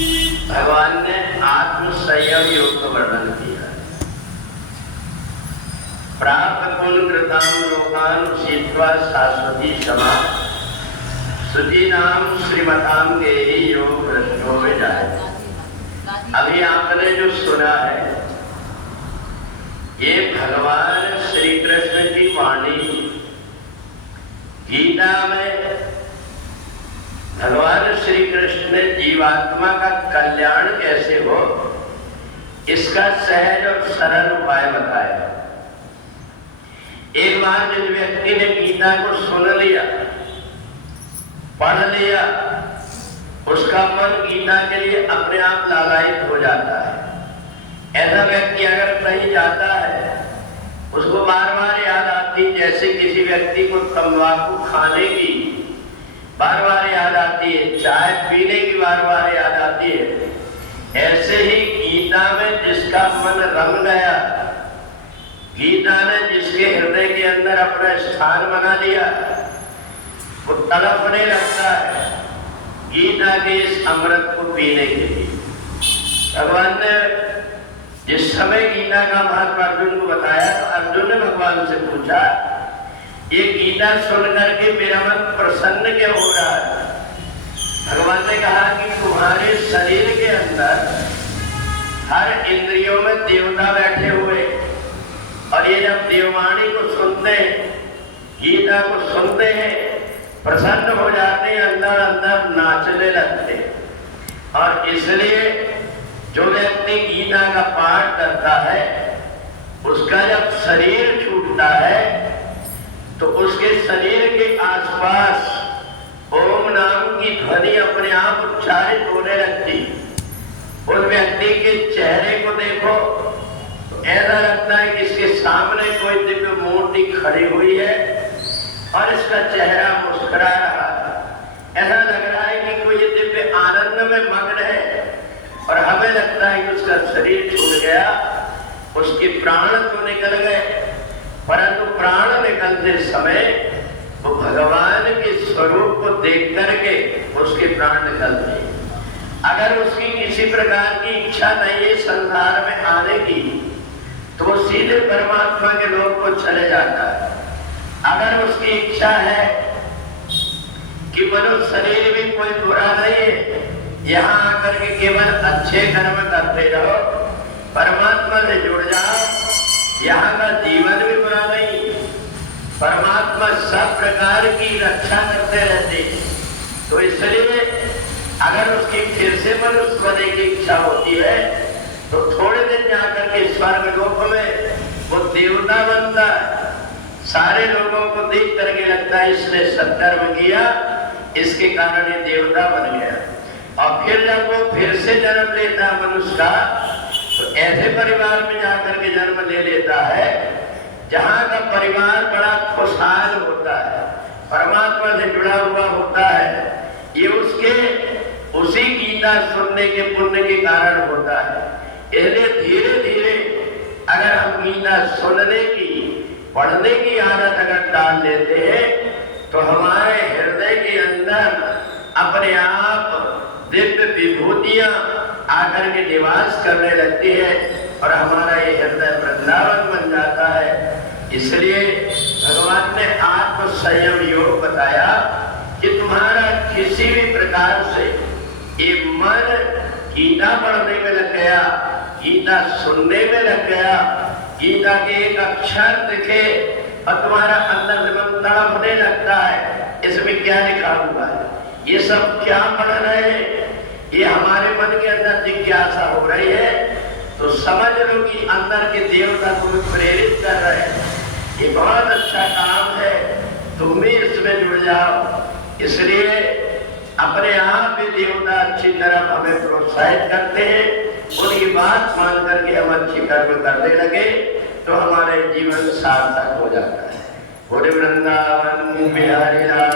भगवान ने आत्म संयम योग का वर्णन किया। प्राप्त कुल कृताम लोकान सीत्वा शाश्वती क्षमा सुची नाम श्रीमताम के योग भ्रष्टो में जाए। अभी आपने जो सुना है ये भगवान श्री कृष्ण की वाणी। गीता में भगवान श्री कृष्ण ने जीवात्मा का कल्याण कैसे हो इसका सहज और सरल उपाय बताया। एक बार जिस व्यक्ति ने गीता को सुन लिया, पढ़ लिया, उसका मन गीता के लिए अपने आप लालायित हो जाता है। ऐसा व्यक्ति अगर कहीं जाता है उसको बार बार याद आती, जैसे किसी व्यक्ति को तंबाकू खाने की बार बार याद आती है, चाय पीने की बार बार याद आती है, ऐसे ही गीता में जिसका मन रम गया, गीता ने जिसके हृदय के अंदर अपना स्थान बना लिया, वो तड़पने लगता है गीता के इस अमृत को पीने के लिए। भगवान ने जिस समय गीता का महत्व अर्जुन को बताया तो अर्जुन ने भगवान से पूछा, ये गीता सुन करके मेरा मन प्रसन्न क्यों हो रहा है? भगवान ने कहा कि तुम्हारे शरीर के अंदर हर इंद्रियों में देवता बैठे हुए, और ये जब देववाणी को सुनते हैं, गीता को सुनते हैं, प्रसन्न हो जाते हैं, अंदर अंदर नाचने लगते हैं। और इसलिए जो व्यक्ति गीता का पाठ करता है उसका जब शरीर छूटता है तो उसके शरीर के आसपास ओम नाम की ध्वनि अपने आप उच्चारित होने लगती। उस व्यक्ति के चेहरे को देखो तो ऐसा लगता है कि इसके सामने कोई दिव्य मूर्ति खड़ी हुई है और इसका चेहरा मुस्कुरा रहा है। ऐसा लग रहा है कि कोई दिव्य आनंद में मग्न है और हमें लगता है कि उसका शरीर छूट गया, उसके प्राण तो निकल गए, परंतु प्राण निकलते समय वो भगवान के स्वरूप को देख करके उसके प्राण निकलते हैं। अगर उसकी किसी प्रकार की इच्छा नहीं है संसार में आने की तो वो सीधे परमात्मा के लोक को चले जाता है। अगर उसकी इच्छा है कि मनुष्य शरीर में कोई बुरा नहीं है, यहाँ आकर के केवल अच्छे कर्म करते रहो, परमात्मा से जुड़ जाओ, यहाँ का जीवन भी बुरा नहीं, परमात्मा सब प्रकार की रक्षा करते रहते। तो इसलिए अगर उसकी फिर से मनुष्य बनने की इच्छा होती है तो थोड़े दिन जाकर के स्वर्ग लोक में वो देवता बनता है। सारे लोगों को देख करके लगता है इसने सत्कर्म किया, इसके कारण ये देवता बन गया। और फिर जब वो फिर से जन्म लेता है मनुष्य का तो ऐसे परिवार में जाकर के जन्म ले लेता है जहाँ का परिवार बड़ा खुशहाल होता है, परमात्मा से जुड़ा हुआ होता है। ये उसके उसी गीता सुनने के पुण्य के कारण होता है। इसलिए धीरे धीरे अगर हम गीता सुनने की, पढ़ने की आदत अगर डाल लेते हैं तो हमारे हृदय के अंदर अपने आप दिव्य विभूतियां आकर के निवास करने लगती है और हमारा ये हृदय वृंदावन बन जाता है। इसलिए भगवान ने आत्म संयम योग बताया कि तुम्हारा किसी भी प्रकार से ये मन गीता पढ़ने में लग गया, गीता सुनने में लग गया, गीता के एक अक्षर दिखे और तुम्हारा अंदर से मन तड़पने लगता है, इसमें क्या लिखा हुआ है, ये सब क्या पढ़ रहे हैं, ये हमारे मन के अंदर जिज्ञासा हो रही है, तो समझ लो कि अंदर के देवता तुम्हें प्रेरित कर रहे हैं। ये बहुत अच्छा काम है, तुम भी इसमें जुड़ जाओ। इसलिए अपने आप भी देवता अच्छी तरह हमें प्रोत्साहित करते हैं। उनकी बात मान करके हम अच्छी कर्म करने लगे तो हमारे जीवन सार्थक हो जाता है। बोले वृंदावन बिहारी लाल।